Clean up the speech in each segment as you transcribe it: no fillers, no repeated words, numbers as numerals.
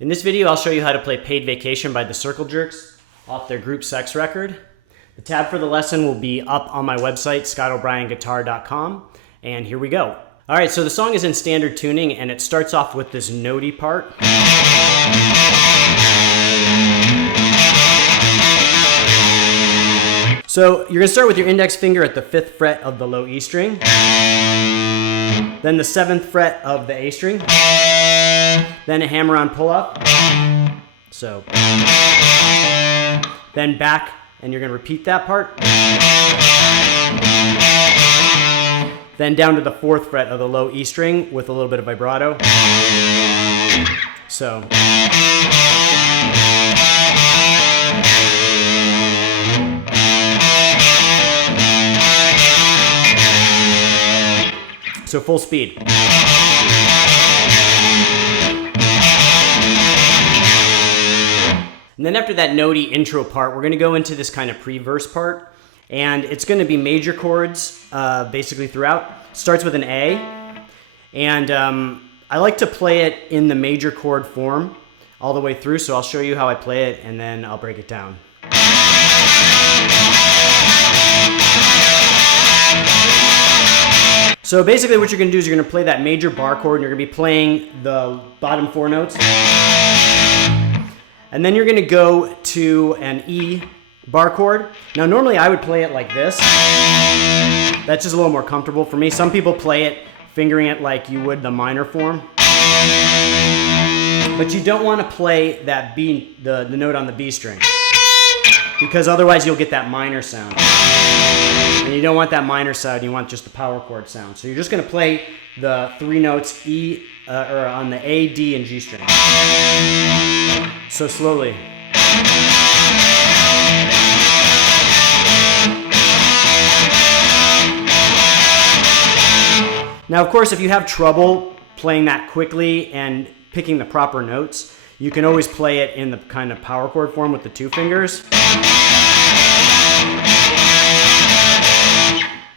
In this video, I'll show you how to play Paid Vacation by the Circle Jerks off their Group Sex record. The tab for the lesson will be up on my website, scottobryanguitar.com, and here we go. All right, so the song is in standard tuning, and it starts off with this notey part. So you're gonna start with your index finger at the 5th fret of the low E string, then the 7th fret of the A string, then a hammer-on pull-up, so, then back, and you're gonna repeat that part, then down to the 4th fret of the low E string with a little bit of vibrato, so. So full speed. And then after that notey intro part, we're gonna go into this kind of pre-verse part, and it's gonna be major chords basically throughout. Starts with an A, and I like to play it in the major chord form all the way through, so I'll show you how I play it and then I'll break it down. So basically what you're going to do is you're going to play that major bar chord, and you're going to be playing the bottom 4 notes. And then you're going to go to an E bar chord. Now normally I would play it like this. That's just a little more comfortable for me. Some people play it fingering it like you would the minor form. But you don't want to play that B, the note on the B string, because otherwise you'll get that minor sound. And you don't want that minor sound, you want just the power chord sound. So you're just going to play the 3 notes E, or on the A, D, and G string. So slowly. Now, of course, if you have trouble playing that quickly and picking the proper notes, you can always play it in the kind of power chord form with the 2 fingers.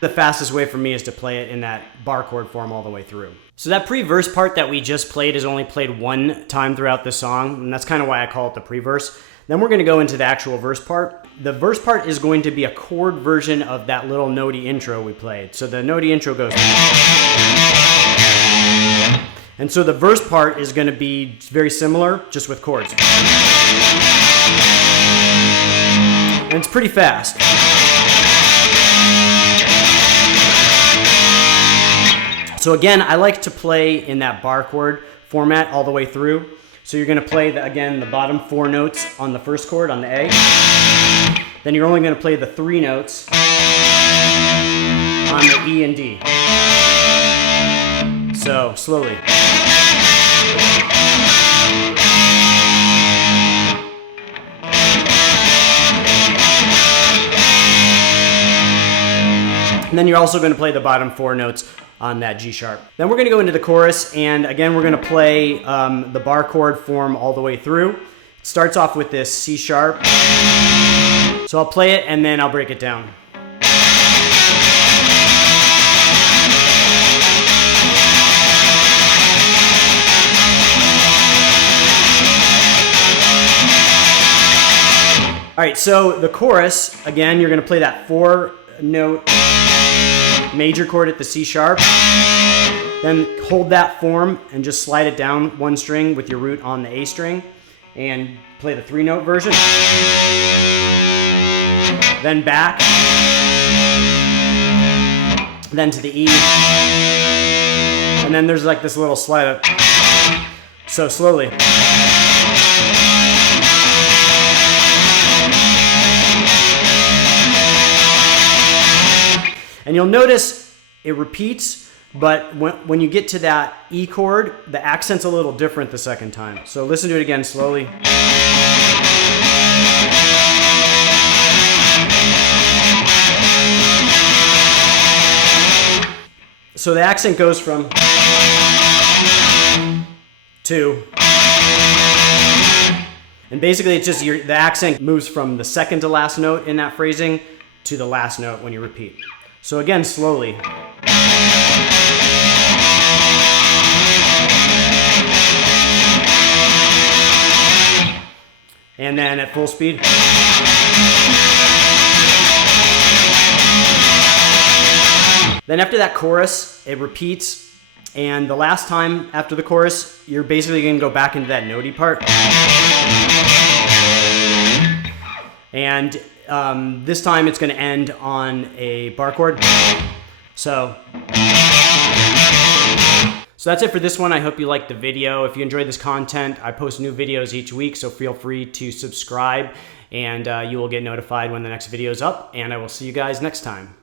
The fastest way for me is to play it in that bar chord form all the way through. So that pre-verse part that we just played is only played 1 time throughout the song, and that's kind of why I call it the pre-verse. Then we're going to go into the actual verse part. The verse part is going to be a chord version of that little notey intro we played. So the notey intro goes. And so the verse part is going to be very similar, just with chords. And it's pretty fast. So again, I like to play in that bar chord format all the way through. So you're going to play, again, the bottom 4 notes on the first chord, on the A. Then you're only going to play the 3 notes on the E and D. So, slowly. And then you're also going to play the bottom 4 notes on that G sharp. Then we're going to go into the chorus, and again we're going to play the bar chord form all the way through. It starts off with this C sharp. So I'll play it and then I'll break it down. All right, so the chorus, again, you're going to play that 4-note major chord at the C sharp, then hold that form and just slide it down 1 string with your root on the A string and play the 3-note version. Then back, then to the E, and then there's like this little slide up. So slowly. And you'll notice it repeats, but when you get to that E chord, the accent's a little different the second time. So listen to it again slowly. So the accent goes from to, and basically it's just the accent moves from the second to last note in that phrasing to the last note when you repeat. So again, slowly. And then at full speed. Then after that chorus, it repeats. And the last time after the chorus, you're basically going to go back into that notey part. And this time it's going to end on a bar chord. So that's it for this one. I hope you liked the video. If you enjoyed this content, I post new videos each week, so feel free to subscribe, and you will get notified when the next video is up, and I will see you guys next time.